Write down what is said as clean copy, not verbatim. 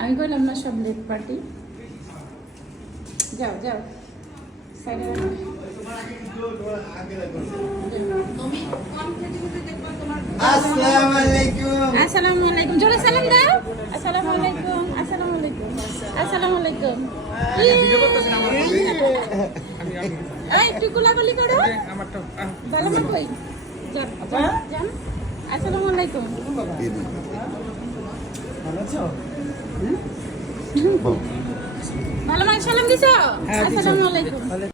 আমি কইলাম না সব লেট পার্টি। যাও যাও সাইডে রাখো। আসসালামু আলাইকুম। আসসালামু আলাইকুম। জোরে সালাম দাও। আসসালামু আলাইকুম। আসসালামু আলাইকুম। আসসালামু আলাইকুম। ভিডিও করতেছেন আমার এই একটু কোলাকুলি করো। আমারটা ভালো না কই? যান যান। আসসালামু আলাইকুম। ভালো আছো? ভালো মানে সালাম দিছো? আসসালামু আলাইকুম।